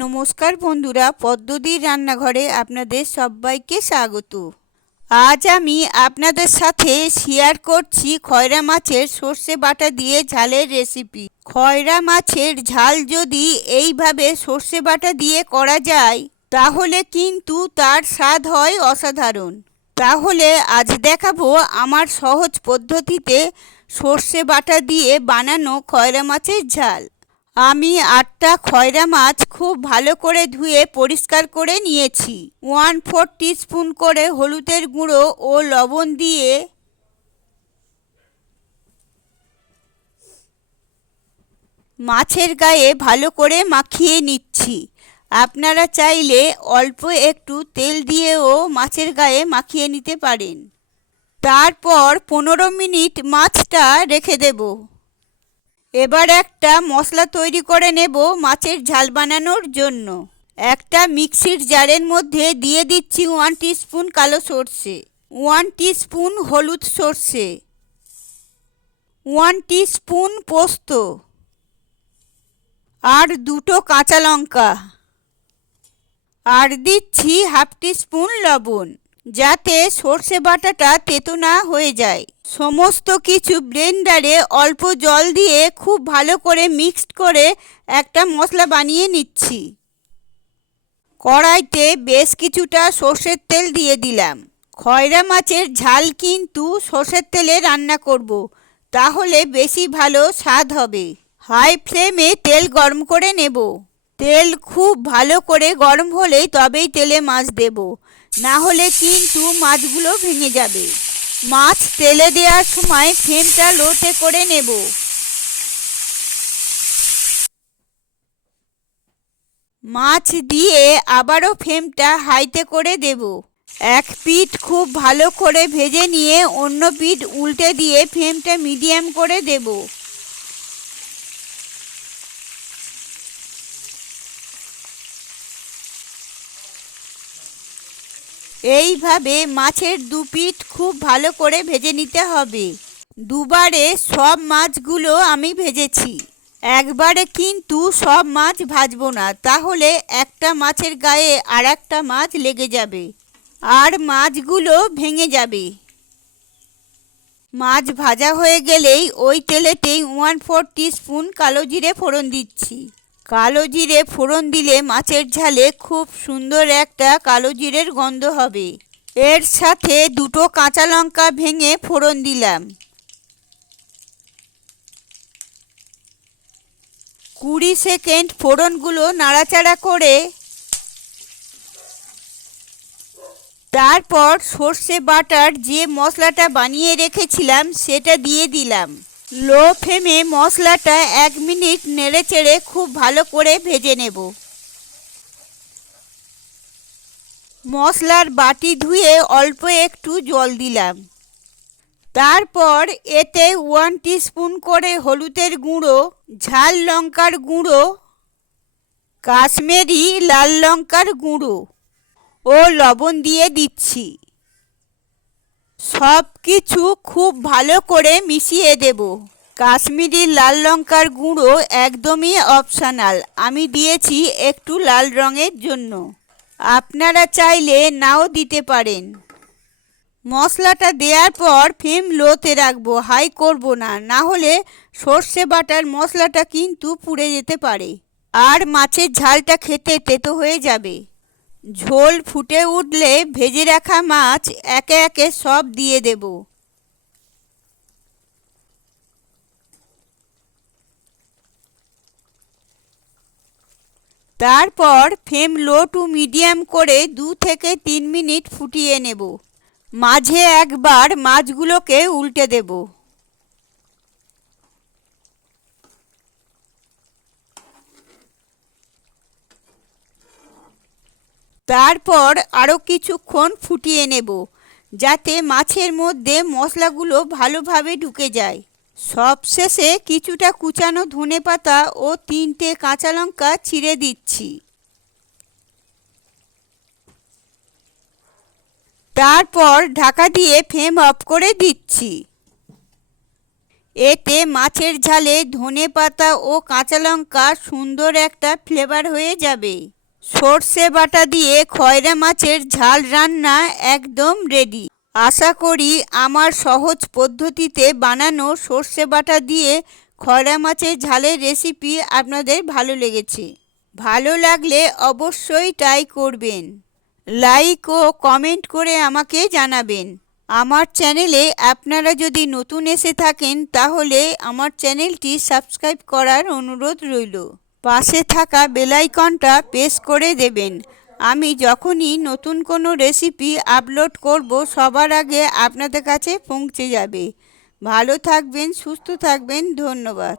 নমস্কার বন্ধুরা, পদ্মদির রান্নাঘরে আপনাদের সবাইকে স্বাগত। আজ আমি আপনাদের সাথে শেয়ার করছি খয়রা মাছের সর্ষে বাটা দিয়ে ঝালের রেসিপি। খয়রা মাছের ঝাল যদি এইভাবে সর্ষে বাটা দিয়ে করা যায় তাহলে কিন্তু তার স্বাদ হয় অসাধারণ। তাহলে আজ দেখাবো আমার সহজ পদ্ধতিতে সর্ষে বাটা দিয়ে বানানো খয়রা মাছের ঝাল। আমি 8টা খয়রা মাছ খুব ভালো করে ধুয়ে পরিষ্কার করে নিয়েছি। 1/4 টিস্পুন করে হলুদের গুঁড়ো ও লবণ দিয়ে মাছের গায়ে ভালো করে মাখিয়ে নিচ্ছি। আপনারা চাইলে অল্প একটু তেল দিয়েও মাছের গায়ে মাখিয়ে নিতে পারেন। তারপর 15 মিনিট মাছটা রেখে দেব। এবার একটা মশলা তৈরি করে নেব মাছের ঝাল বানানোর জন্য। একটা মিক্সির জারের মধ্যে দিয়ে দিচ্ছি 1 টিস্পুন কালো সর্ষে, 1 টিস্পুন হলুদ সর্ষে, 1 টিস্পুন পোস্ত আর 2টো কাঁচা লঙ্কা, আর দিচ্ছি 1/2 টিস্পুন লবণ, যাতে সর্ষে বাটাটা তেতো না হয়ে যায়। সমস্ত কিছু ব্লেন্ডারে অল্প জল দিয়ে খুব ভালো করে মিক্সড করে একটা মশলা বানিয়ে নিচ্ছি। কড়াইতে বেশ কিছুটা সর্ষের তেল দিয়ে দিলাম। খয়রা মাছের ঝাল কিন্তু সর্ষের তেলে রান্না করব, তাহলে বেশি ভালো স্বাদ হবে। হাই ফ্লেমে তেল গরম করে নেব। তেল খুব ভালো করে গরম হলেই তবেই তেলে মাছ দেব, না হলে কিন্তু মাছগুলো ভেঙে যাবে। মাছ তেলে দেওয়ার সময় ফ্লেমটা লোতে করে নেব। মাছ দিয়ে আবারও ফ্লেমটা হাইতে করে দেব। এক পিঠ খুব ভালো করে ভেজে নিয়ে অন্য পিঠ উল্টে দিয়ে ফ্লেমটা মিডিয়াম করে দেব। এইভাবে মাছের দু পিঠ খুব ভালো করে ভেজে নিতে হবে। দুবারে সব মাছগুলো আমি ভেজেছি, একবারে কিন্তু সব মাছ ভাজবো না, তাহলে একটা মাছের গায়ে আর একটা মাছ লেগে যাবে আর মাছগুলো ভেঙে যাবে। মাছ ভাজা হয়ে গেলেই ওই তেলেতেই 1/4 টিস্পুন কালো জিরে ফোড়ন দিচ্ছি। কালো জিরে ফোড়ন দিলে মাছের ঝালে খুব সুন্দর একটা কালো জিরের গন্ধ হবে। এর সাথে 2টো কাঁচা লঙ্কা ভেঙে ফোড়ন দিলাম। 20 সেকেন্ড ফোড়নগুলো নাড়াচাড়া করে তারপর সর্ষে বাটার যে মশলাটা বানিয়ে রেখেছিলাম সেটা দিয়ে দিলাম। লো ফ্লেমে মশলাটা 1 মিনিট নেড়েচেড়ে খুব ভালো করে ভেজে নেব। মশলার বাটি ধুয়ে অল্প একটু জল দিলাম। তারপর এতে 1 টিস্পুন করে হলুদের গুঁড়ো, ঝাল লঙ্কার গুঁড়ো, কাশ্মীরি লাল লঙ্কার গুঁড়ো ও লবণ দিয়ে দিচ্ছি। সব কিছু খুব ভালো করে মিশিয়ে দেব। কাশ্মীরি লাল লঙ্কার গুঁড়ো একদমই অপশনাল, আমি দিয়েছি একটু লাল রঙের জন্য, আপনারা চাইলে নাও দিতে পারেন। মশলাটা দেওয়ার পর ফ্লেম লোতে রাখবো, হাই করব না, না হলে সর্ষে বাটার মশলাটা কিন্তু পুড়ে যেতে পারে আর মাছের ঝালটা খেতে তেতো হয়ে যাবে। ঝোল ফুটে উঠলে ভেজে রাখা মাছ একে একে সব দিয়ে দেব। তারপর ফ্লেম লো টু মিডিয়াম করে 2 থেকে 3 মিনিট ফুটিয়ে নেব। মাঝে একবার মাছগুলোকে উল্টে দেব। তারপর আরও কিছুক্ষণ ফুটিয়ে নেব, যাতে মাছের মধ্যে মশলাগুলো ভালোভাবে ঢুকে যায়। সবশেষে কিছুটা কুচানো ধনেপাতা ও 3টে কাঁচা লঙ্কা ছিঁড়ে দিচ্ছি। তারপর ঢাকা দিয়ে ফ্লেম অফ করে দিচ্ছি। এতে মাছের ঝালে ধনেপাতা ও কাঁচা লঙ্কা সুন্দর একটা ফ্লেভার হয়ে যাবে। সর্ষে বাটা দিয়ে খয়রা মাছের ঝাল রান্না একদম রেডি। আশা করি আমার সহজ পদ্ধতিতে বানানো সর্ষে বাটা দিয়ে খয়রা মাছের ঝালের রেসিপি আপনাদের ভালো লেগেছে। ভালো লাগলে অবশ্যই ট্রাই করবেন। লাইক ও কমেন্ট করে আমাকে জানাবেন। আমার চ্যানেলে আপনারা যদি নতুন এসে থাকেন তাহলে আমার চ্যানেলটি সাবস্ক্রাইব করার অনুরোধ রইল। পাশে থাকা বেল আইকনটা প্রেস করে দেবেন। আমি যখনই নতুন কোনো রেসিপি আপলোড করব সবার আগে আপনাদের কাছে পৌঁছে যাবে। ভালো থাকবেন, সুস্থ থাকবেন, ধন্যবাদ।